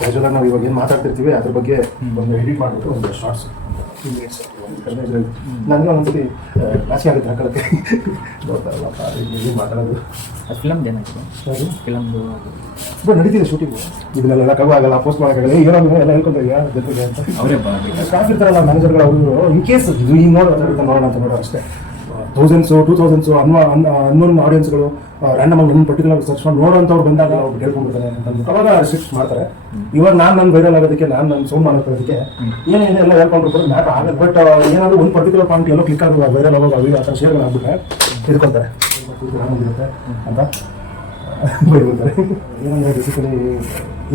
ಕ್ಯಾಶುವಲಾಗಿ ನಾವು ಇವಾಗ ಏನು ಮಾತಾಡ್ತಿರ್ತೀವಿ ಅದ್ರ ಬಗ್ಗೆ ಒಂದು ಎಡಿಟ್ ಮಾಡಿಬಿಟ್ಟು ಒಂದು ಶಾರ್ಟ್ಸ್ ನನಗೆ ಒಂದ್ಸತಿ ನಾಚಿಕೆ ಆಗುತ್ತೆ ಹಾಕೊಳ್ಳೋಕ್ಕೆ ಗೊತ್ತಾಗಲ್ಲಪ್ಪ ಏನು ಮಾತಾಡೋದು. ಅದು ಫಿಲಮ್ದು ಏನಾಯಿತು? ಫಿಲಮ್ದು ಬಟ್ ನಡೀತಿದೆ ಶೂಟಿಂಗು, ಇದನ್ನೆಲ್ಲ ಆಗಲ್ಲ ಪೋಸ್ಟ್ ಮಾಡೋಕ್ಕಾಗಲ್ಲ, ಏನೋ ಎಲ್ಲ ಹೇಳ್ಕೊಂತಾರೆ ಜೊತೆಗೆ ಅಂತ ಅವರೇ ಸ್ಟಾಫ್ ಇರ್ತಾರಲ್ಲ ಮ್ಯಾನೇಜರ್ಗಳು, ಅವರು ಇನ್ ಕೇಸ್ ಇದು ಈಗ ನೋಡೋಣ ಅಂತ ನೋಡೋ ಅಷ್ಟೇ. 1000s 2000s ಅನ್ನೋನ್ ಆಡಿಯನ್ಸ್ಗಳು ರ್ಯಾಂಡಮ್ ಆಗಿ ನನ್ನ ಪರ್ಟಿಕ್ಯುಲರ್ ಸರ್ಚ್ ಮಾಡಿ ನೋಡೋಂಥವ್ರು ಬಂದಾಗ ಅವ್ರು ಕೇಳ್ಕೊಂಡ್ಬಿಡ್ತಾರೆ ಅಂತಂದ್ಬಿಟ್ಟು ಅವಾಗ ರಿಸ್ಟ್ರಿಕ್ಟ್ ಮಾಡ್ತಾರೆ. ಇವಾಗ ನಾನು ವೈರಲ್ ಆಗೋದಕ್ಕೆ ನಾನು ಸೌಂಡ್ ಮಾಡೋದಕ್ಕೆ ಏನೇನು ಎಲ್ಲ ಹೇಳ್ಕೊಂಡ್ರು ಕೂಡ ಮ್ಯಾಪ್ ಆಗುತ್ತೆ. ಬಟ್ ಏನಾದರೂ ಒಂದು ಪರ್ಟಿಕ್ಯುಲರ್ ಪಾಯಿಂಟ್ ಎಲ್ಲೋ ಕ್ಲಿಕ್ ಆಗುವ ವೈರಲ್ ಆಗೋದು ಆ ಥರ ಶೇರ್ಗಳು ಆಗ್ಬಿಟ್ರೆ ಹಿಡ್ಕೊತಾರೆ ಇರುತ್ತೆ ಅಂತ ಬೈಬಿಡ್ತಾರೆ. ಏನಂದರೆ ಬೇಸಿಕಲಿ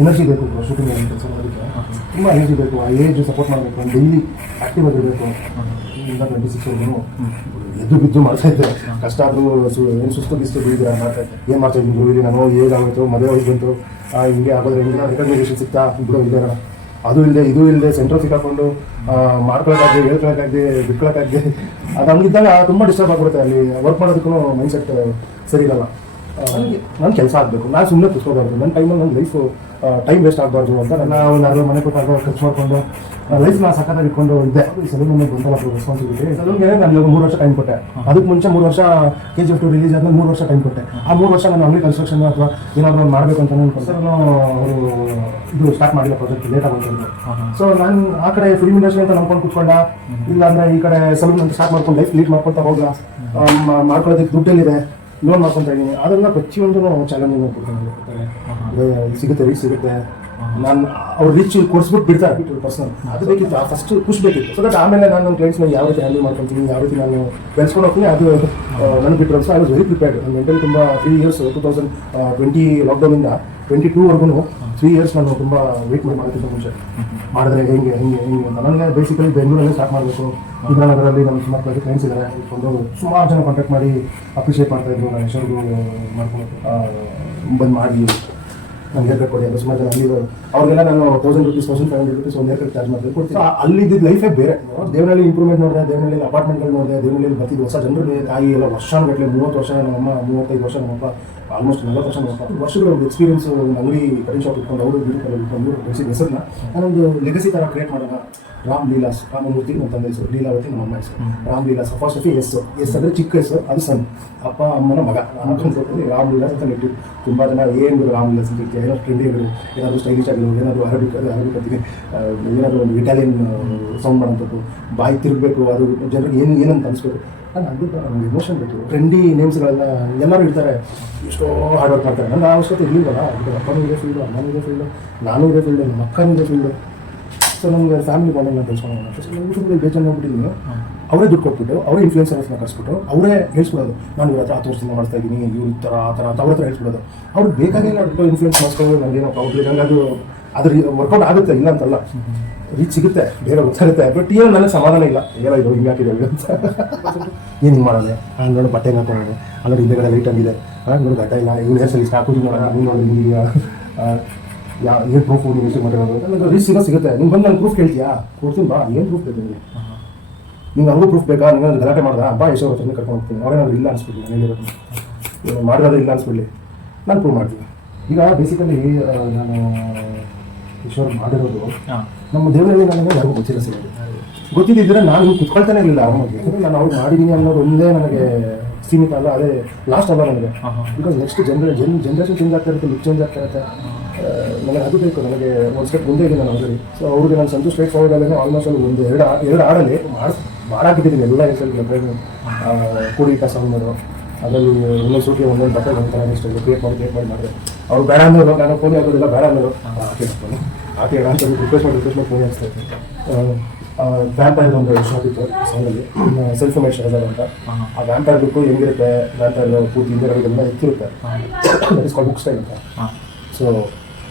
ಎನರ್ಜಿ ಬೇಕು ಶೂಟಿಂಗ್ ಕೆಲಸ ಮಾಡೋದಕ್ಕೆ, ತುಂಬ ಎನರ್ಜಿ ಬೇಕು. ಆ ಏಜ್ ಸಪೋರ್ಟ್ ಮಾಡಬೇಕು, ಡೈಲಿ ಆ್ಯಕ್ಟಿವ್ ಆಗಿರಬೇಕು. ಈಗ 26 ಎದ್ದು ಬಿದ್ದು ಮಾಡ್ತಾ ಇದ್ದೆ, ಕಷ್ಟ ಆದರೂ ಏನು ಸುಸ್ತು ಬಿದ್ದಿದ್ದೀರಾ ಮಾಡ್ತಾ ಇದ್ದೆ. ಏನು ಮಾಡ್ತಾ ಇದ್ದೀನಿ ಇಲ್ಲಿ ನಾನು, ಏನಾಗೋಯ್ತು ಮದುವೆ ಹೋಗಿ ಬಂತು, ಹಿಂಗೆ ಆಗೋದ್ರೆ ಹಿಂಗೆ ರೆಕಗ್ನೈಸೇಷನ್ ಸಿಗ್ತಾ ಬಿಡೋ ಇಲ್ಲೇ ಅದು ಇಲ್ಲದೆ ಇದು ಇಲ್ಲದೆ ಸೆಂಟ್ರಲ್ ಸಿಕ್ಕಾಕೊಂಡು ಮಾಡ್ಕೊಳಕ್ಕಾಗದೆ ಹೇಳ್ಕೊಳಕ್ಕಾಗದೆ ಬಿಟ್ಕೊಳಕ್ಕಾಗದೆ ಅದು ಹಂಗಿದ್ದಾಗ ತುಂಬ ಡಿಸ್ಟರ್ಬ್ ಆಗಿಬಿಡುತ್ತೆ. ಅಲ್ಲಿ ವರ್ಕ್ ಮಾಡೋದಕ್ಕೂ ಮೈಂಡ್ಸೆಟ್ ಸರಿ ಇರಲ್ಲ. ನನ್ನ ಕೆಲಸ ಆಗಬೇಕು, ನಾನು ಸುಮ್ಮನೆ ಕೂತ್ಕೋಬಾರ್ದು, ನನ್ನ ಟೈಮಲ್ಲಿ ನನ್ನ ಲೈಫು ಟೈಮ್ ವೇಸ್ಟ್ ಆಗಬಾರ್ದು ಅಂತ ನಾವು ಮನೆ ಕೊಟ್ಟಾಗ ಖರ್ಚು ಮಾಡಿಕೊಂಡು ಲೈಫ್ನ ಸಖತ್ತಾಗಿ ಇಟ್ಕೊಂಡು ಇದ್ದೆ. ಸಲೂನ್ ಮನೆಗೆ ಬಂದಲ್ಲ ರೆಸ್ಪಾನ್ಸಿಬಿಲಿಟಿ. ಸಲೂನ್ಗೆ ನಾನು 3 ವರ್ಷ ಟೈಮ್ ಕೊಟ್ಟೆ. ಅದಕ್ಕೆ ಮುಂಚೆ 3 ವರ್ಷ KGF 2 ರಿಲೀಸ್ ಆದ್ಮೇಲೆ 3 ವರ್ಷ ಟೈಮ್ ಕೊಟ್ಟೆ. ಆ 3 ವರ್ಷ ನಾನು ಅಂಗಡಿ ಕನ್ಸ್ಟ್ರಕ್ಷನ್ ಅಥವಾ ಏನಾದರೂ ಮಾಡಬೇಕು ಅಂತ ನಾನು ಅವರು ಇದು ಸ್ಟಾರ್ಟ್ ಮಾಡಿಲ್ಲ, ಪ್ರಾಜೆಕ್ಟ್ ಲೇಟ್ ಆಗುತ್ತೆ. ಸೊ ನಾನು ಆ ಕಡೆ ಫಿಲ್ಮ್ ಇಂಡಸ್ಟ್ರಿ ಅಂತ ನಂಬ್ಕೊಂಡು ಕೂತ್ಕೊಂಡ, ಇಲ್ಲಾಂದರೆ ಈ ಕಡೆ ಸಲೂನ್ ಅಂತ ಸ್ಟಾರ್ಟ್ ಮಾಡ್ಕೊಂಡು ಲೈಫ್ ಲೀಡ್ ಮಾಡ್ಕೊತಾ ಹೋಗ್ಲ, ಮಾಡ್ಕೊಳ್ಳೋದಕ್ಕೆ ದುಡ್ಡಲ್ಲಿದೆ, ಲೋನ್ ಮಾಡ್ಕೊತಾ ಇದ್ದೀನಿ. ಅದೆಲ್ಲ ಪ್ರತಿಯೊಂದು ಚಾಲೆಂಜಿಂಗ್ ಕೊಡ್ತಾರೆ. ಸಿಗುತ್ತೆ ರೀಚ್ ಸಿಗುತ್ತೆ, ನಾನು ಅವ್ರು ರೀಚ್ ಕೊಡಿಸ್ಬಿಟ್ಟು ಬಿಡ್ತಾರೆ ಪರ್ಸನಲ್. ಅದು ಬೇಕಿತ್ತು, ಆ ಫಸ್ಟ್ ಖುಷಿ ಬೇಕಿತ್ತು. ಸೊ ದಟ್ ಆಮೇಲೆ ನಾನು ನನ್ನ ಕ್ಲೈಂಟ್ಸ್ನ ಯಾವ ರೀತಿ ಹ್ಯಾಂಡಲ್ ಮಾಡ್ಕೊಳ್ತೀನಿ, ಯಾವ ರೀತಿ ನಾನು ಬೆಳೆಸ್ಕೊಂಡು ಹೋಗ್ತೀನಿ, ಅದು ನನಗೆ ಬಿಟ್ಟರು. So I was very prepared. ನನ್ನ ಮೆಂಟಲಿ ತುಂಬ 3 years 2020 ಲಾಕ್ಡೌನಿಂದ 22ವರೆಗೂ 3 years ನಾನು ತುಂಬ ವೆಯ್ಟ್ ಮಾಡೋದಕ್ಕಿಂತ ಮುಂಚೆ ಮಾಡಿದ್ರೆ ಹೆಂಗೆ ಅಂತ ನನಗೆ ಬೇಸಿಕಲಿ ಬೆಂಗಳೂರಲ್ಲೇ ಸ್ಟಾರ್ಟ್ ಮಾಡಬೇಕು. ಇಂದ್ರಾನಗರಲ್ಲಿ ನಮ್ಮ ಸುಮಾರು ಕ್ಲೈಂಟ್ಸ್ ಇದ್ದಾರೆ, ಇಟ್ಕೊಂಡು ಸುಮಾರು ಜನ ಕಾಂಟ್ಯಾಕ್ಟ್ ಮಾಡಿ ಅಪ್ರಿಷಿಯೇಟ್ ಮಾಡ್ತಾಯಿದ್ರು. ನಾನು ಎಷ್ಟೊಂದು ಮಾಡ್ಕೊಂಡು ಬಂದು ಮಾಡಿ ನಾನು ಹೇರ್ ಕಟ್ ಕೊಡಿ ಅದು ಸುಮಾರು ಜನ ಅಲ್ಲಿ ಅವ್ರಿಗೆಲ್ಲ ನಾನು 1000 rupees 1500 rupees ಒಂದು ಹೇರ್ ಕಟ್ ಚಾರ್ಜ್ ಮಾಡ್ತೀನಿ ಕೊಡ್ತೀನಿ. ಅಲ್ಲಿದ್ದ ಲೈಫೇ ಬೇರೆ. ದೇವನಹಳ್ಳಿ ಇಂಪ್ರೂವ್ಮೆಂಟ್ ನೋಡಿದೆ, ದೇವನಹಳ್ಳಿ ಅಪಾರ್ಟ್ಮೆಂಟ್ಗಳು ನೋಡಿದೆ, ದೇವನಹಳ್ಳಿ ಬರ್ತಿದ್ದು ಹೊಸ ಜನರು ತಾಯಿ ಎಲ್ಲ ವರ್ಷಗಟ್ಟಲೆ 30 ವರ್ಷ ನಮ್ಮಮ್ಮ, 35 ವರ್ಷ ನಮ್ಮಪ್ಪ, ಆಲ್ಮೋಸ್ಟ್ 40 ವರ್ಷ ನಮ್ಮಪ್ಪ. ವರ್ಷಗಳ ಎಕ್ಸ್ಪೀರಿಯನ್ಸ್ ಒಂದು ಅಂಗಡಿ ಕಟಿಂಗ್ ಶಾಪ್ ಇಟ್ಕೊಂಡು ಅವರು ಇಟ್ಕೊಂಡು ಬೆಳೆಸಿದ ಹೆಸರನ್ನ ನಾನೊಂದು ಲೆಗಸಿ ಥರ ಕ್ರಿಯೇಟ್ ಮಾಡೋಣ. ರಾಮ್ ಲೀಲಾಸ್, ರಾಮಮೂರ್ತಿ ನಮ್ಮ ತಂದೆ ಹೆಸರು, ಲೀಲಾವತಿ ನಮ್ಮ ಅಮ್ಮ ಹೆಸರು, ರಾಮ್ ಲೀಲಾಸ್ ಅಪಾಸ್ಟ್ರಫಿ ಎಸ್ ಅಂದರೆ ಚಿಕ್ಕ ಹೆಸರು, ಅದು ಸಣ್ಣ ಅಪ್ಪ ಅಮ್ಮನ ಮಗ. ನಮ್ಮ ರಾಮ್ ಲೀಲಾಸ್ ಅಂತ ನೆಟ್ಟು ತುಂಬ ಜನ ಏನು ರಾಮ್ ಲೀಲಾಸ್ ಅಂತ ಏನಾದ್ರು ಟ್ರೆಂಡಿಗಳು, ಏನಾದರೂ ಸ್ಟೈಲಿಶ್ ಆಗಿರೋದು, ಏನಾದರೂ ಅರಬಿಕ್ ಅಂತೀನಿ, ಏನಾದರೂ ಒಂದು ಇಟಾಲಿಯನ್ ಸೌಂಡ್ ಮಾಡೋಂಥದ್ದು, ಬಾಯಿ ತಿರುಗಬೇಕು, ಅದು ಜನರಿಗೆ ಏನಂತ ಅನಿಸ್ಬೇಕು. ನಾನು ಅದಕ್ಕೆ ನಮಗೆ ಎಮೋಷನ್ ಬೇಕು. ಟ್ರೆಂಡಿ ನೇಮ್ಸ್ಗಳೆಲ್ಲ ಎಲ್ಲರೂ ಇರ್ತಾರೆ, ಎಷ್ಟೋ ಹಾರ್ಡ್ ವರ್ಕ್ ಮಾಡ್ತಾರೆ. ನನ್ನ ಅವಶ್ಯಕತೆ ಇರಲಿಲ್ಲಲ್ಲ. ಅದಕ್ಕೆ ಅಪ್ಪನೂ ಇದೆ ಫೀಲ್ಡು, ಅಮ್ಮನೂ ಇದೆ ಫೀಲ್ಡು, ನಾನು ಇದೆ ಫೀಲ್ಡು, ನಮ್ಮ ಅಕ್ಕನೂ ಇದೆ ಫೀಲ್ಡು. ಸೊ ನನಗೆ ಫ್ಯಾಮಿಲಿ ಬಾಂಡಿಂಗ್ ನಾನು ಬೆಳೆಸ್ಕೊಳ್ಳೋಣ ಅಂತ. ಸೊ ಯೂಟ್ಯೂಬಲ್ಲಿ ಬೇಜಾರು ನೋಡ್ಬಿಟ್ಟಿದ್ದೀನಿ. ಅವರೇ ದುಡ್ಡು ಕೊಟ್ಬಿಟ್ಟು, ಅವರೇ ಇನ್ಫ್ಲೂಯೆನ್ಸರ್ಸ್ನ ಕರೆಸ್ಬಿಟ್ಟು, ಅವರೇ ಹೇಳ್ಸ್ಬಿಡೋದು, ನಾನು ಇವ್ರ ಹತ್ರ 10 ವರ್ಷದಿಂದ ಮಾಡ್ತಾ ಇದ್ದೀನಿ, ಇವ್ರ ಥರ ಆ ಥರ ಅಂತ ಅವ್ರ ಹತ್ರ ಹೇಳ್ಸ್ಬಿಡೋದು. ಅವ್ರಿಗೆ ಬೇಕಾಗಿಲ್ಲ ಬಿಟ್ಟು ಇನ್ಫ್ಲೂಯೆನ್ಸ್ ಮಾಡಿಸ್ಕೊಂಡು ನನಗೇನೋ ಪ್ರಾಬ್ಲಮ್. ನನಗೆ ಅದು ವರ್ಕೌಟ್ ಆಗುತ್ತೆ, ಇಲ್ಲ ಅಂತಲ್ಲ, ರೀಚ್ ಸಿಗುತ್ತೆ, ಬೇರೆ ಗೊತ್ತಾಗುತ್ತೆ. ಬಟ್ ಏನೋ ನನಗೆ ಸಮಾಧಾನ ಇಲ್ಲ, ಏನೋ ಇದು ಹಿಂಗೆ ಹಾಕಿದ್ದೇವೆ ಅಂತ. ಏನು ಹಿಂಗೆ ಮಾಡೋದೆ, ಹಂಗೆ ನೋಡಿ ಬಟ್ಟೆ ಹಾಕೊಂಡೆ, ಅಲ್ಲಿ ಹಿಂದೆಗಡೆ ಲೈಟ್ ಆಗಿದೆ, ನೋಡಿ ಗಡ್ಡ ಇಲ್ಲ, ಇವ್ನು ಹೇರ್ ಸ್ಟೈಲಿಸ್ಟ್ ಹಾಕೋದು ನೋಡೋಣ, ನೀವು ನೋಡಿ ನಿಮಗೆ ಏನು ಪ್ರೂಫ್ ನೀವು ಯೂಸ್ ಮಾಡಿರೋದು ನನಗೆ ರೀಚ್ ಸಿಗುತ್ತೆ. ನೀನು ಬಂದು ನಾನು ಪ್ರೂಫ್ ಕೇಳ್ತೀಯಾ, ಕೊಡ್ತೀನಿ ಬಾ, ಏನು ಪ್ರೂಫ್ ಬೇಕು ನಿಮಗೆ, ನಿಮ್ಗೆ ನನಗೂ ಪ್ರೂಫ್ ಬೇಕಾ, ನೀವು ಗಲಾಟೆ ಮಾಡ್ದ ಬಾ ಎಷ್ಟೋ ವರ್ಷ ಕರ್ಕೊಂಡು ಹೋಗ್ತೀನಿ. ಅವರೇನಾದ್ರು ಇಲ್ಲ ಅನಿಸ್ಬಿಡ್ಲಿ, ಮನೇಲಿರೋದು ಮಾಡಿರೋದು ಇಲ್ಲ ಅನಿಸ್ಬಿಡ್ಲಿ, ನಾನು ಪ್ರೂವ್ ಮಾಡ್ತೀನಿ. ಈಗ ಬೇಸಿಕಲಿ ನಾನು ಈಶ್ವರ್ ಮಾಡಿರೋದು ನಮ್ಮ ದೇವರಲ್ಲಿ ನನಗೆ ಯಾರಿಗೂ ಗೊತ್ತಿಲ್ಲ ಸಿಗೋದು. ಗೊತ್ತಿದ್ದಿದ್ರೆ ನಾನು ಹಿಂಗೆ ಕುತ್ಕೊಳ್ತಾನೆ ಇರಲಿಲ್ಲ ಅವನಿಗೆ. ನಾನು ಅವ್ರು ಮಾಡಿದ್ದೀನಿ ಅನ್ನೋದು ಒಂದೇ ನನಗೆ ಸೀಮಿತ ಅಲ್ಲ, ಅದೇ ಲಾಸ್ಟ್ ಅಲ್ಲ ನನಗೆ. ಬಿಕಾಸ್ ನೆಕ್ಸ್ಟ್ ಜನ್ರೇಷನ್ ಚೇಂಜ್ ಆಗ್ತಾ ಇರುತ್ತೆ, ಲುಕ್ ಚೇಂಜ್ ಆಗ್ತಾ ಇರುತ್ತೆ. ನನಗೆ ಅದು ಬೇಕು, ನನಗೆ ಒಂದು ಸ್ಟೆಪ್ ಮುಂದೆ ಇದೆ ನಾನು ಆಲ್ರೆಡಿ. ಸೊ ಅವ್ರಿಗೆ ನಾನು ಸಂತೋಷ ಸ್ಟ್ರೈಟ್ ಫಾರ್ವರ್ಡ್ ಅಲ್ಲೇ ಆಲ್ಮೋಸ್ಟ್ ಒಂದು ಎರಡು ಹಾಡಲ್ಲಿ ಮಾಡಾಕಿದ್ದೀನಿ ಎಲ್ಲ ಹೆಸರು ಕೂಡಿ ಕಸ ಮಾಡೋದು. ಅದರಲ್ಲಿ ಒಂದೊಂದು ಸೂಟಿ ಒಂದೊಂದು ಬಟ್ಟೆ ಬಂತಾರೆ, ನೆಕ್ಸ್ಟ್ ಕ್ರಿಯೇಟ್ ಮಾಡಿ ಮಾಡಿದೆ. ಅವ್ರು ಬೇಡ ಅಂದರು, ನಾನು ಫೋನ್ ಹಾಕೋದಿಲ್ಲ, ಬೇಡ ಅಂದರು, ಹಾಕಿ ಹೇಳ ಅಂತ ರಿಕ್ವೆಸ್ಟ್ ಮಾಡಿ ಫೋನ್ ಹಾಕ್ತಾ ಇದ್ದೀನಿ. ವ್ಯಾಂಪೈರ್ ಒಂದು ಶಾಪ್ ಇತ್ತು ಸಾಂಗಲ್ಲಿ, ಸೆಲ್ಫ್ ಮೇಡ್ ಶಹಜಾರ್ ಅಂತ. ಆ ವ್ಯಾಂಪೈರ್ ಬುಕ್ಕು ಹೆಂಗಿರುತ್ತೆ, ವ್ಯಾಂಪೈರ್ ಪೂರ್ತಿ ಹಿಂದೆಗಡೆಲ್ಲ ಎತ್ತಿರುತ್ತೆ, that is called book style ಅಂತ. ಸೊ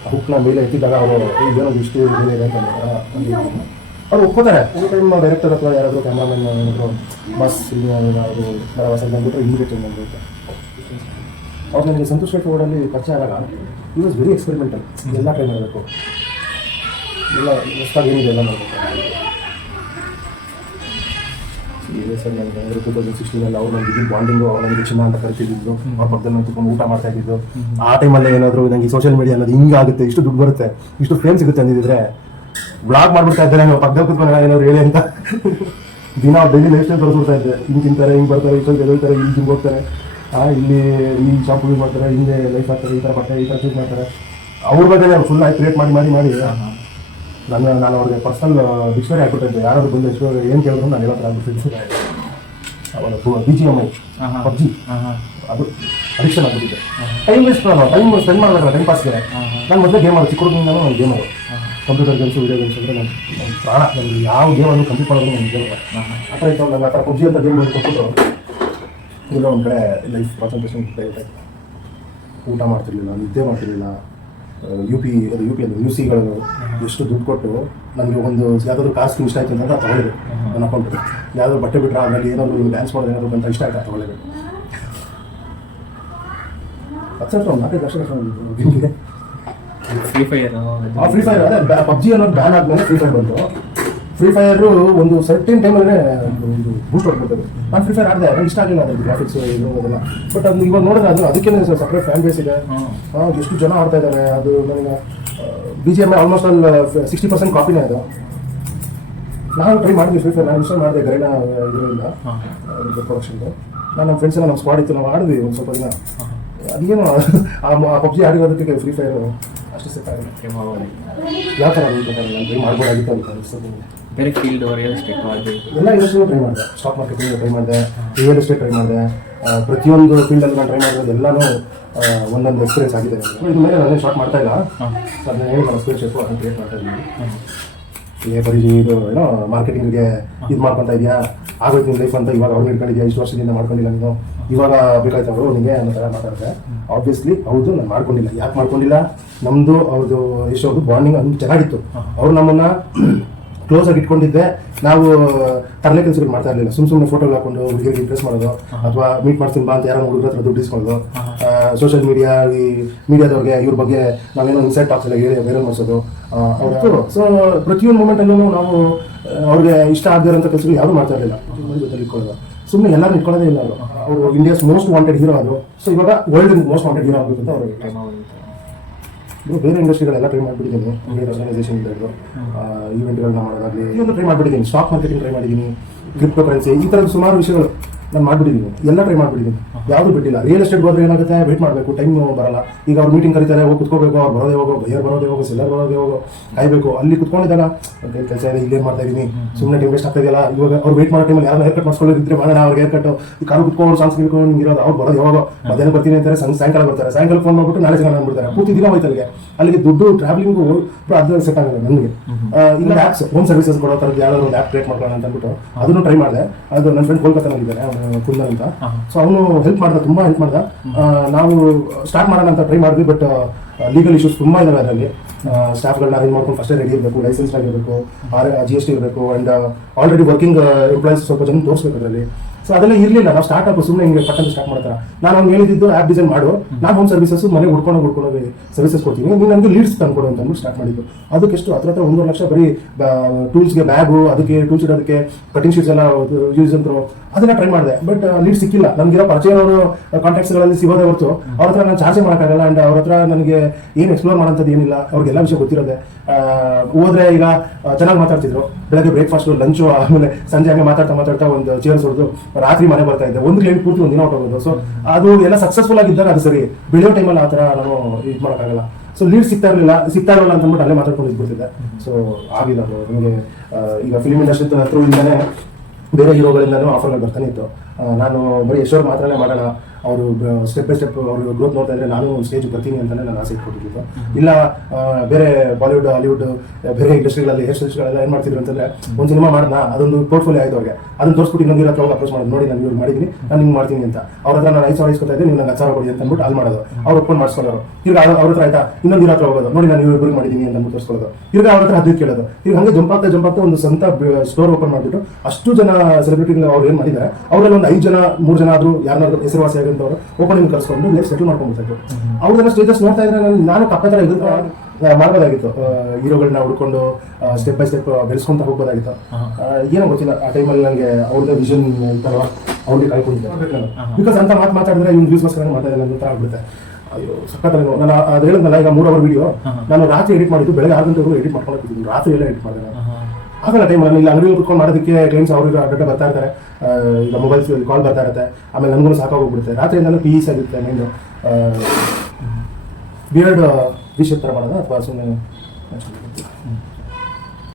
ಆ ಬುಕ್ನ ಮೇಲೆ ಎತ್ತಿದಾಗ ಅವರು ಏನೋ ಇಷ್ಟು ಇದೆ ಅಂತ ಅವ್ರು ಒಪ್ಕೋತಾರೆ. ಈ ಟೈಮ್ ಡೈರೆಕ್ಟರ್ ಅಥವಾ ಯಾರಾದರೂ ಕ್ಯಾಮ್ರಾಮನ್ ಏನಾದರೂ ಬಸ್ ಅದು ಭರವಸೆ ಬಂದುಬಿಟ್ರೆ ಇಮಿಡಿಯೇಟ್ ಬಂದುಬಿಡುತ್ತೆ. ಅವ್ರು ನನಗೆ ಸಂತೋಷ್ ರೈ ಫೋರ್ಡಲ್ಲಿ ಪರಿಚಯ ಆದಾಗ ಇಟ್ ವಾಸ್ ವೆರಿ ಎಕ್ಸ್ಪೆರಿಮೆಂಟಲ್. ಎಲ್ಲ ಟ್ರೈ ಮಾಡಬೇಕು, ಎಲ್ಲ ಹೊಸದಾಗಿ ಏನಿದೆ ಎಲ್ಲ ಮಾಡಬೇಕು. ಇದೆ ಸರ್. ನನಗೆ 2016 ಅವ್ರು ನನಗೆ ಇದ್ದಿದ್ದು ಬಾಂಡಿಂಗು, ಅವ್ರು ನನಗೆ ಚಿನ್ನ ಅಂತ ಕರಿತಿದ್ದು, ಅವ್ರ ಪಕ್ಕದಲ್ಲಿ ನಾನು ಕುತ್ಕೊಂಡು ಊಟ ಮಾಡ್ತಾ ಇದ್ದಿದ್ದು. ಆ ಟೈಮಲ್ಲಿ ಏನಾದರೂ ನನಗೆ ಸೋಷಿಯಲ್ ಮೀಡಿಯಾ ಅನ್ನೋದು ಹಿಂಗಾಗುತ್ತೆ, ಇಷ್ಟು ದುಡ್ಡು ಬರುತ್ತೆ, ಇಷ್ಟು ಫೇಮ್ ಸಿಗುತ್ತೆ ಅಂದಿದ್ರೆ ಬ್ಲಾಗ್ ಮಾಡ್ಬಿಡ್ತಾ ಇದ್ದಾರೆ. ನಾವು ಪಕ್ಕದಲ್ಲಿ ಕುತ್ಕೊಂಡು ಏನಾದ್ರು ಹೇಳಿ ಅಂತ ದಿನ ಡೈಲಿ ಲೈಫ್ ಸ್ಟೈಲ್ ತೋರಿಸ್ಬಿಡ್ತಾ ಇದ್ದೆ. ಹಿಂಗೆ ತಿಂತಾರೆ, ಹಿಂಗೆ ಬರ್ತಾರೆ, ಇಷ್ಟೊಂದು ಎದುರ್ತಾರೆ, ಇಲ್ಲಿ ಹಿಂಗೆ ಹೋಗ್ತಾರೆ, ಇಲ್ಲಿ ಈ ಶಾಂಪು ಯೂಸ್ ಮಾಡ್ತಾರೆ, ಹಿಂಗೆ ಲೈಫ್ ಆಗ್ತಾರೆ, ಈ ಥರ ಮಾಡ್ತಾರೆ, ಈ ಥರ ಚೂಸ್ ಮಾಡ್ತಾರೆ. ಅವ್ರ ಬಗ್ಗೆ ಫುಲ್ ಆಗಿ ಕ್ರಿಯೇಟ್ ಮಾಡಿ ನಾನು ಅವ್ರಿಗೆ ಪರ್ಸನಲ್ ಡಿಕ್ಷನರಿ ಹಾಕ್ಬಿಟ್ಟಿದ್ದೆ. ಯಾರಾದ್ರು ಬಂದು ಎಷ್ಟು ಏನು ಕೇಳಿದ್ರು ನಾನು ಹೇಳೋ ಥರ ಆಗ್ಬಿಟ್ಟಿದ್ದೆ. ಅವಾಗ BGMI PUBG ಅದು ಅಡಿಕ್ಷನ್ ಆಗ್ಬಿಟ್ಟಿದೆ. ಟೈಮ್ ವೇಸ್ಟ್ ಟೈಮ್ ಸ್ಪೆಂಡ್ ಮಾಡಬೇಕಲ್ಲ ಟೈಮ್ ಪಾಸ್ಗೆ. ನಾನು ಮೊದಲೇ ಗೇಮ್ ಆಡೋದು, ಚಿಕ್ಕ ಹುಡುಗನಿಂದ ನಾನು ಗೇಮ್ ಆಡೋದು. ಕಂಪ್ಯೂಟರ್ ಗೇಮ್ಸು, ವಿಡಿಯೋ ಗೇಮ್ಸ್ ಅಂದರೆ ನನ್ನ ಪ್ರಾಣ. ನನಗೆ ಯಾವ ಗೇಮ್ ಅನ್ನು ಕಂಪ್ಲೀಟ್ ಮಾಡೋದು ನನಗೆ ಗೇಮ್ ಆ ಥರ ಇತ್ತು. ನಾನು ಆ ಥರ PUBG ಅಂತ ಗೇಮ್ ಕೊಟ್ಬಿಟ್ಟು ಇಲ್ಲ ಒಂದು ಕಡೆ ಲೈಫ್ ಕಾನ್ಸಂಟ್ರೇಷನ್ ಊಟ ಮಾಡ್ತಿರ್ಲಿಲ್ಲ, ನಿದ್ದೆ ಮಾಡ್ತಿರ್ಲಿಲ್ಲ. UP ಅಂದರೆ UCಗಳು ಎಷ್ಟು ದುಡ್ಡು ಕೊಟ್ಟು ನನಗೆ ಒಂದು ಯಾವುದಾದ್ರು ಕಾಸ್ಟ್ಲಿ ಇಷ್ಟ ಆಯ್ತು ಅಂತಂದ್ರೆ ಅದು ತೊಗೊಳ್ಳೇಬೇಕು. ನನ್ನ ಅಕೌಂಟ್ ಯಾವುದಾದ್ರು ಬಟ್ಟೆ ಬಿಟ್ಟರೆ ಅದರಲ್ಲಿ ಏನಾದರೂ ಡ್ಯಾನ್ಸ್ ಮಾಡೋದು ಏನಾದರೂ ಅಂತ ಇಷ್ಟ ಆಯ್ತು ತೊಗೊಳ್ಳೇಬೇಕು. ಅಚ್ಚ ಒಂದು 4 ವರ್ಷ ನಿಮಗೆ ಫ್ರೀ ಫೈರ್ ಅದೇ PUBG ಅನ್ನೋದು ಬ್ಯಾನ್ ಆದಮೇಲೆ ಫ್ರೀ ಫೈರ್ ಬಂತು. ಫ್ರೀ ಫೈರು ಒಂದು ಸರ್ಟೇನ್ ಟೈಮಲ್ಲೇ ಒಂದು ಬೂಸ್ಟ್ ಹೊಡ್ಬಿಡ್ತದೆ. ನಾನು ಫ್ರೀ ಫೈರ್ ಆಡಿದೆ, ನನಗೆ ಇಷ್ಟ ಆಗಲಿಲ್ಲ ಅದ್ರದ್ದು ಗ್ರಾಫಿಕ್ಸ್ ಇದು ಅದೆಲ್ಲ. ಬಟ್ ಅದು ಇವಾಗ ನೋಡಿದ್ರೆ ಅದು ಅದಕ್ಕೇ ಸಪ್ರೇಟ್ ಫ್ಯಾನ್ ಬೇಸ್ ಇದೆ. ಎಷ್ಟು ಜನ ಆಡ್ತಾ ಇದ್ದಾರೆ. ಅದು ನನಗೆ BGMI ಆಲ್ಮೋಸ್ಟ್ ಅಲ್ಲಿ 60% ಕಾಪಿನೇ ಅದು. ನಾನು ಟ್ರೈ ಮಾಡಿದ್ವಿ ಫ್ರೀ ಫೈರ್, ನಾನು ಇನ್ಸ್ಟಾಲ್ ಮಾಡಿದೆ ಗರಿನಾ ಇದರಿಂದ ಪ್ರೊಡಕ್ಷನ್ದು. ನಾನು ನಮ್ಮ ಫ್ರೆಂಡ್ಸ್ ಎಲ್ಲ ನಮ್ಮ ಸ್ಕ್ವಾಡ್ ಇತ್ತು, ನಾವು ಆಡಿದ್ವಿ ಒಂದು ಸ್ವಲ್ಪ ದಿನ. ಅದೇನು ಆ PUBG ಆಡಿರೋದಕ್ಕೆ ಫ್ರೀ ಫೈರ್ ಅಷ್ಟು ಸೆಟ್ ಆಗಿದೆ. ಯಾವ ಥರ ನಾನು ಟ್ರೈ ಮಾಡ್ಬೋದಾಗಿತ್ತು ಅಂತ ಅನಿಸ್ತದೆ. ಬೇರೆ ಫೀಲ್ಡ್ ರಿಯಲ್ ಎಸ್ಟೇಟ್ ಎಲ್ಲ ಇಂಡಸ್ಟ್ರಿಗೂ ಟ್ರೈ ಮಾಡಿದೆ. ಸ್ಟಾಕ್ ಮಾರ್ಕೆಟಿಂಗ್ ಟ್ರೈ ಮಾಡಿದೆ, ರಿಯಲ್ ಎಸ್ಟೇಟ್ ಟ್ರೈ ಮಾಡಿದೆ. ಪ್ರತಿಯೊಂದು ಫೀಲ್ಡಲ್ಲಿ ನಾನು ಟ್ರೈ ಮಾಡಿರೋದು ಎಲ್ಲನೂ ಒಂದೊಂದು ಎಕ್ಸ್ಪೀರಿಯನ್ಸ್ ಆಗಿದೆ ನನಗೆ. ಇದ್ರ ಮೇಲೆ ನಾನೇ ಸ್ಟಾರ್ಟ್ ಮಾಡ್ತಾ ಇಲ್ಲ, ಅದನ್ನ ಹೇಳಿ ನಾನು ಸ್ಪೀಡ್ ಅದನ್ನು ಕ್ರಿಯೇಟ್ ಮಾಡ್ತಾ ಇದ್ದೀನಿ. ಬರೀ ಇದು ಏನೋ ಮಾರ್ಕೆಟಿಂಗ್ಗೆ ಇದು ಮಾಡ್ಕೊತಾ ಇದೆಯಾ, ಆಗೋಯ್ತು ನಿಮ್ಮ ಲೈಫ್ ಅಂತ ಇವಾಗ ಅವ್ರು ಹಿಡ್ಕೊಂಡಿದ್ಯಾ, ಇಷ್ಟು ವರ್ಷದಿಂದ ಮಾಡ್ಕೊಂಡಿಲ್ಲ ನೀನು, ಇವಾಗ ಬೇಕಾಯ್ತು ಅವರು ನಿಮಗೆ ಅನ್ನೋ ಥರ ಮಾತಾಡಿದೆ. ಆಬ್ವಿಯಸ್ಲಿ ಹೌದು, ನಾನು ಮಾಡ್ಕೊಂಡಿಲ್ಲ. ಯಾಕೆ ಮಾಡ್ಕೊಂಡಿಲ್ಲ? ನಮ್ಮದು ಅವ್ರದ್ದು ಎಷ್ಟೊಂದು ಬಾಂಡಿಂಗ್ ಅದು ಚೆನ್ನಾಗಿತ್ತು. ಅವ್ರು ನಮ್ಮನ್ನು ಕ್ಲೋಸ್ ಆಗಿ ಇಟ್ಕೊಂಡಿದ್ದೆ. ನಾವು ತರಲೆ ಕೆಲಸಗಳು ಮಾಡ್ತಾ ಇರಲಿಲ್ಲ. ಸುಮ್ಮನೆ ಫೋಟೋಗಳು ಹಾಕೊಂಡು ಹುಡುಗರಿಗೆ ಇಂಪ್ರೆಸ್ ಮಾಡೋದು, ಅಥವಾ ಮೀಟ್ ಮಾಡ್ತೀನಿ ಬಾ ಅಂತ ಯಾರೋ ಹುಡುಗರ ಹತ್ರ ದುಡ್ಡು ಇಸ್ಕೊಳ್ಳೋದು, ಸೋಷಿಯಲ್ ಮೀಡಿಯಾದವ್ರಿಗೆ ಇವ್ರ ಬಗ್ಗೆ ನಾವೇನೋ ಇನ್ಸೈಟ್ ಟಾಕ್ಸ್ ಎಲ್ಲ ಹೇಳಿ ವೈರಲ್ ಮಾಡಿಸೋದು ಅವ್ರದ್ದು. ಸೊ ಪ್ರತಿಯೊಂದು ಮೂಮೆಂಟಲ್ಲೂ ನಾವು ಅವ್ರಿಗೆ ಇಷ್ಟ ಆಗದಿರೋಂಥ ಕೆಲಸಗಳು ಯಾರೂ ಮಾಡ್ತಾ ಇರಲಿಲ್ಲ. ಜೊತೆಲಿ ಇಟ್ಕೊಳ್ಳೋದು, ಸುಮ್ಮನೆ ಎಲ್ಲರೂ ಇಟ್ಕೊಳ್ಳೋದೇ ಇಲ್ಲ. ಅವರು ಇಂಡಿಯಾಸ್ ಮೋಸ್ಟ್ ವಾಂಟೆಡ್ ಹೀರೋ ಅದು. ಸೊ ಇವಾಗ ವರ್ಲ್ಡ್ ಮೋಸ್ಟ್ ವಾಂಟೆಡ್ ಹೀರೋ ಆಗಬೇಕು ಅಂತ ಅವ್ರಿಗೆ ಬೇರೆ ಇಂಡಸ್ಟ್ರಿಗಳೆಲ್ಲ ಟ್ರೈ ಮಾಡಿಬಿಟ್ಟಿದ್ದೀನಿ. ಆರ್ಗನೈಸೇಷನ್ ಇದ್ದು ಈವೆಂಟ್ಗಳನ್ನ ಮಾಡೋದಾಗಲಿ ಇದನ್ನು ಟ್ರೈ ಮಾಡಿಬಿಟ್ಟಿದ್ದೀನಿ. ಸ್ಟಾಕ್ ಮಾರ್ಕೆಟಿಂಗ್ ಟ್ರೈ ಮಾಡಿದ್ದೀನಿ, ಕ್ರಿಪ್ಟೋ ಕರೆನ್ಸಿ, ಈ ಥರದ ಸುಮಾರು ವಿಷಯಗಳು ನಾನು ಮಾಡಿಬಿಟ್ಟಿದ್ದೀನಿ. ಎಲ್ಲ ಟ್ರೈ ಮಾಡಿಬಿಟ್ಟಿದ್ದೀನಿ, ಯಾವುದೂ ಬಿಟ್ಟಿಲ್ಲ. ರಿಯಲ್ ಎಸ್ಟೇಟ್ ಹೋದ್ರೆ ಏನಾಗುತ್ತೆ, ವೇಟ್ ಮಾಡಬೇಕು, ಟೈಮ್ ಬರಲ್ಲ. ಈಗ ಅವ್ರು ಮೀಟಿಂಗ್ ಕರೀತಾರೆ, ಹೋಗಿ ಕುತ್ಕೋಬೇಕು, ಅವ್ರು ಬರೋದೇ ಹೋಗೋ, ಬೈಯರ್ ಬರೋದೇ ಹೋಗೋ, ಸೆಲ್ಲರ್ ಬರೋದೇ ಹೋಗೋ, ಕಾಯಬೇಕು. ಅಲ್ಲಿ ಕುತ್ಕೊಂಡಿದ್ದಾನ ಕೆಲಸ ಇದೆ, ಇಲ್ಲೇ ಮಾಡ್ತಾ ಇದ್ದೀನಿ, ಸುಮ್ಮನೆ ಟೈಮ್ ವೇಸ್ಟ್ ಆಗ್ತಾ ಇದೆಯಲ್ಲ. ಇವಾಗ ಅವ್ರು ವೇಟ್ ಮಾಡೋ ಟೈಮಲ್ಲಿ ಯಾರು ಹೇರ್ ಕಟ್ ಮಾಡಿಸ್ಕೊಳ್ಳೋದಿದ್ರೆ ಮಾಡೋಣ, ಅವ್ರಿಗೆ ಹೇರ್ ಕಟ್ ಈ ಕಾರು ಕುತ್ಕೊಂಡು ಸಾಂಗ್ಸ್ ಕೇಳ್ಕೊಂಡು ಇರೋದು. ಅವ್ರು ಬರೋದು ಯಾವಾಗ ಮಧ್ಯಾಹ್ನ ಬರ್ತೀನಿ ಅಂತಾರೆ, ಸಾಯಂಕಾಲ ಬರ್ತಾರೆ. ಸಾಯಂಕಾಲ ಫೋನ್ ಮಾಡ್ಬಿಟ್ಟು ನಾಳೆ ಜನ ಅಂದ್ಬಿಡ್ತಾರೆ. ಪೂರ್ತಿ ದಿನ ಹೋಯ್ತು ಅಲ್ಲಿಗೆ ದುಡ್ಡು ಟ್ರಾವೆಲಿಂಗು ಅದು ಸೆಟ್ ಆಗಲ್ಲ ನನಗೆ. ಇಲ್ಲ ಆ್ಯಪ್ಸ್ ಹೋಮ್ ಸರ್ವಿಸಸ್ ಕೊಡೋ ಥರದ್ದು ಯಾವ್ದಾದ್ರು ಒಂದು ಆ್ಯಪ್ ಕ್ರಿಯೇಟ್ ಮಾಡೋಣ ಅಂತ ಅಂದ್ಬಿಟ್ಟು ಅದನ್ನು ಟ್ರೈ ಮಾಡಿದೆ. ಅದು ನನ್ನ ಫ್ರೆಂಡ್ ಕೋಲ್ಕತ್ತಾನಲ್ಲಿದ್ದಾನೆ, ಅವನು ಕುಂದನ್ ಅಂತ. ಸೊ ಅವನು ಹೆಲ್ಪ್ ಮಾಡ್ದ, ತುಂಬ ಹೆಲ್ಪ್ ಮಾಡ್ದ. ನಾವು ಸ್ಟಾರ್ಟ್ ಮಾಡೋಣ ಅಂತ ಟ್ರೈ ಮಾಡಿದ್ವಿ. ಬಟ್ ಲೀಗಲ್ ಇಶ್ಯೂಸ್ ತುಂಬ ಇದಾವೆ ಅದರಲ್ಲಿ. ಸ್ಟಾಫ್ಗಳನ್ನ ಅರೇಂಜ್ ಮಾಡ್ಕೊಂಡು ಫಸ್ಟೇ ರೆಡಿ ಇರಬೇಕು, ಲೈಸೆನ್ಸ್ ಆಗಿರಬೇಕು, GST ಇರಬೇಕು, ಆ್ಯಂಡ್ ಆಲ್ರೆಡಿ ವರ್ಕಿಂಗ್ ಎಂಪ್ಲಾಯೀಸ್ ಸ್ವಲ್ಪ ಜನ ತೋರಿಸ್ಬೇಕು ಅದರಲ್ಲಿ. ಸೊ ಅದೆಲ್ಲ ಇರಲಿಲ್ಲ. ನಾವು ಸ್ಟಾರ್ಟ್ ಅಪ್ ಸುಮ್ಮನೆ ಹಿಂಗೆ ಪಟ್ಟಂತ ಸ್ಟಾರ್ಟ್ ಮಾಡ್ತಾರೆ. ನಾನು ಅವ್ನು ಹೇಳಿದ್ದು ಆ್ಯಪ್ ಡಿಸೈನ್ ಮಾಡು, ನಾನು ಹೋಮ್ ಸರ್ವಿಸಸ್ ಮನೆ ಹುಡ್ಕೊಂಡು ಸರ್ವಿಸಸ್ ಕೊಡ್ತೀನಿ, ನೀನು ನನಗೆ ಲೀಡ್ಸ್ ತಂದ್ಕೊಡು ಅಂತ ಅಂದ್ಬಿಟ್ಟು ಸ್ಟಾರ್ಟ್ ಮಾಡಿದ್ದು. ಅದಕ್ಕೆಷ್ಟು ಹತ್ರ 1.5 ಲಕ್ಷ ಬರೀ ಟೂಲ್ಸ್ಗೆ, ಬ್ಯಾಗು, ಅದಕ್ಕೆ ಟೂಲ್ಸ್ ಇಡೋದಕ್ಕೆ, ಕಟಿಂಗ್ ಶೀಟ್ಸ್ ಎಲ್ಲ ಯೂಸ್ ಅಂತರು ಅದನ್ನ ಟ್ರೈ ಮಾಡಿದೆ. ಬಟ್ ಲೀಡ್ ಸಿಕ್ಕಿಲ್ಲ. ನನಗಿರೋ ಪರಿಚಯವರು ಕಾಂಟ್ಯಾಕ್ಟ್ಸ್ಗಳಲ್ಲಿ ಸಿಗೋದೇ ಹೊರತು ಅವ್ರ ಹತ್ರ ನಾನು ಚಾರ್ಜ್ ಮಾಡೋಕ್ಕಾಗಲ್ಲ. ಆ್ಯಂಡ್ ಅವ್ರ ಹತ್ರ ನನಗೆ ಏನು ಎಕ್ಸ್ಪ್ಲೋರ್ ಮಾಡೋಂಥದ್ದು ಏನಿಲ್ಲ. ಅವ್ರಿಗೆಲ್ಲ ವಿಷಯ ಗೊತ್ತಿರೋದೆ. ಹೋದ್ರೆ ಈಗ ಚೆನ್ನಾಗಿ ಮಾತಾಡ್ತಿದ್ರು, ಬೆಳಗ್ಗೆ ಬ್ರೇಕ್ಫಾಸ್ಟು, ಲಂಚು, ಆಮೇಲೆ ಸಂಜೆ ಹಂಗೆ ಮಾತಾಡ್ತಾ ಒಂದು ಚೇರ್ಸ್ ಹೊಡೆದು ರಾತ್ರಿ ಮನೆ ಬರ್ತಾ ಇದ್ದೆ. ಒಂದು ಕ್ಲೈಂಟ್ ಪೂರ್ತಿ ಒಂದಿನ ಹೊಟ್ಟೋಗೋದು. ಸೊ ಅದು ಎಲ್ಲ ಸಕ್ಸಸ್ಫುಲ್ ಆಗಿದ್ದಾಗ ಅದು ಸರಿ. ಬೆಳೆಯೋ ಟೈಮಲ್ಲಿ ಆ ಥರ ನಾನು ಇದು ಮಾಡೋಕ್ಕಾಗಲ್ಲ. ಸೊ ಲೀಡ್ ಸಿಗ್ತಾ ಇರಲಿಲ್ಲ ಅಂತ ಅಂದ್ಬಿಟ್ಟು ಅಲ್ಲೇ ಮಾತಾಡ್ಕೊಂಡು ಇದ್ಬಿಡ್ತಿದ್ದೆ. ಸೊ ಆಗಿಲ್ಲ ಅದು ನನಗೆ. ಈಗ ಫಿಲ್ಮ್ ಇಂಡಸ್ಟ್ರಿ ಥ್ರೂ ಇಂದಾನೆ ಬೇರೆ ಹೀರೋಗಳಿಂದನೂ ಆಫರ್ಗಳು ಬರ್ತಾನೆ ಇತ್ತು. ನಾನು ಬರೀ ಎಷ್ಟೋ ಮಾತ್ರನೇ ಮಾಡೋಣ, ಅವರು ಸ್ಟೆಪ್ ಬೈ ಸ್ಟೆಪ್ ಅವರು ಗ್ರೋತ್ ನೋಡ್ತಾ ಇದ್ರೆ ನಾನು ಸ್ಟೇಜ್ ಬರ್ತೀನಿ ಅಂತಲೇ ನಾನು ಆಸೆ ಇಟ್ಕೊಟ್ಟಿದ್ದು. ಇಲ್ಲ ಬೇರೆ ಬಾಲಿವುಡ್, ಹಾಲಿವುಡ್, ಬೇರೆ ಇಂಡಸ್ಟ್ರಿಗಳಲ್ಲಿ ಹೇರ್ ಸ್ಟೈಲ್ಸ್ಗಳೆಲ್ಲ ಏನು ಮಾಡ್ತಿದ್ರು ಅಂತಂದರೆ, ಒಂದು ಸಿನಿಮಾ ಮಾಡೋಣ, ಅದೊಂದು ಪೋರ್ಟ್ಫೋಲಿಯೋ ಆಯ್ತು ಅವ್ರಿಗೆ. ಅದನ್ನು ತೋರಿಸ್ಬಿಟ್ಟು ಇನ್ನೊಂದು ಹತ್ರ ಹೋಗಿ ಅಪ್ರೋಚ್ ಮಾಡೋದು, ನೋಡಿ ನಾನು ಇವ್ರು ಮಾಡಿದ್ದೀನಿ, ನಾನು ನಿಮ್ಗೆ ಮಾಡ್ತೀನಿ ಅಂತ. ಅವ್ರ ಹತ್ರ ನಾನು 5,000 ಇಸ್ಕೊತಾ ಇದ್ದೆ, ನೀವು ನನಗೆ 10,000 ಕೊಡಿ ಅಂತ ಅಂದ್ಬಿಟ್ಟು ಅಲ್ಲಿ ಮಾಡೋದು. ಅವ್ರು ಒಪ್ಕೊಂಡು ಮಾಡಿಸ್ಕೊಳ್ಳೋರು. ಈಗ ಅವ್ರ ಹತ್ರ ಆಯ್ತಾ, ಇನ್ನೊಂದು ಹತ್ರ ಹೋಗೋದು, ನೋಡಿ ನಾನು ಇವ್ರಿಗೆ ಮಾಡಿದ್ದೀನಿ ಅಂತ ಅಂದ್ಬಿಟ್ಟು ತೋರಿಸ್ಕೊಳ್ಳೋದು. ಈಗ ಅವ್ರ ಹತ್ರ 15 ಕೇಳೋದು. ಈಗ ಹಂಗೆ ಜಂಪ್ ಆಗ್ತಾ ಒಂದು ಸ್ವಂತ ಸ್ಟೋರ್ ಓಪನ್ ಮಾಡಿಬಿಟ್ಟು ಅಷ್ಟು ಜನ ಸೆಲೆಬ್ರಿಟಿಗಳು ಅವ್ರು ಏನು ಮಾಡಿದ್ದಾರೆ, ಅವರಲ್ಲಿ ಒಂದು 5 ಜನ 3 ಜನ ಆದರೂ ಯಾರನ್ನಾದ್ರೂ ಹೆಸರುವಾಸಿಯಾಗಿ ಅಂತವ್ರು ಓಪನಿಂಗ್ ಕರ್ಸ್ಕೊಂಡು ಲೈಫ್ ಸೆಟಲ್ ಮಾಡ್ಕೊಂಡ್ಬಿಡ್ತಾ ಅವ್ರದೆಲ್ಲ ಸ್ಟೇಜಸ್ ನೋಡ್ತಾ ಇದ್ರೆ ನಾನು ಕಪ್ಪ ಥರ ಎದುರು ಮಾಡ್ಬೋದಾಗಿತ್ತು. ಹೀರೋಗಳನ್ನ ಹುಡ್ಕೊಂಡು ಸ್ಟೆಪ್ ಬೈ ಸ್ಟೆಪ್ ಬೆಳೆಸ್ಕೊಂತ ಹೋಗ್ಬೋದಾಗಿತ್ತು. ಏನೋ ಗೊತ್ತಿಲ್ಲ, ಆ ಟೈಮಲ್ಲಿ ನನಗೆ ಅವ್ರದ್ದೇ ವಿಷನ್ ಇರ್ತಾರಲ್ಲ ಅವ್ರಿಗೆ ಕಾಯ್ಕೊಂಡಿದ್ದೆ. ಬಿಕಾಸ್ ಅಂತ ಮಾತಾಡಿದ್ರೆ ಇವ್ನು ವ್ಯೂಸ್ಗೋಸ್ಕರ ಮಾತಾಡಿಲ್ಲ ಅಂತ ಆಗ್ಬಿಡುತ್ತೆ. ಅಯ್ಯೋ ಸಕ್ಕತ್ತಾಗಿ ನಾನು ಅದು ಹೇಳಿದ್ನಲ್ಲ, ಈಗ 3 ಅವರ್ ವಿಡಿಯೋ ನಾನು ರಾತ್ರಿ ಎಡಿಟ್ ಮಾಡಿದ್ದು, ಬೆಳಗ್ಗೆ 6 ಗಂಟೆವರೆಗೂ ಎಡಿಟ್ ಮಾಡ್ಕೊಂಡಿದ್ದೀನಿ. ರಾತ್ರಿ ಎಲ್ಲ ಎಡಿಟ್ ಮಾಡಿದೆ ನಾನು. ಆಗಲ್ಲ ಟೈಮಲ್ಲಿ ಇಲ್ಲಿ ಅಂಗಡಿಯಲ್ಲಿ ಕುತ್ಕೊಂಡು ಮಾಡೋದಕ್ಕೆ ಕ್ಲೈಂಟ್ಸ್ ಅವ್ರಿಗೆ ಅಡ್ಡ ಬರ್ತಾ ಇರ್ತಾರೆ, ಈಗ ಮೊಬೈಲ್ಸ್ ಕಾಲ್ ಬರ್ತಾ ಇರುತ್ತೆ, ಆಮೇಲೆ ನನಗೂ ಸಾಕಾಗೋಗ್ಬಿಡುತ್ತೆ. ರಾತ್ರಿಯಿಂದಲೂ ಪೀಸ್ ಆಗುತ್ತೆ ಮೈಂಡು. ಬಿಯರ್ಡ್ ವಿಷಯ ಥರ ಮಾಡೋದ ಅಥವಾ ಸುಮ್ಮನೆ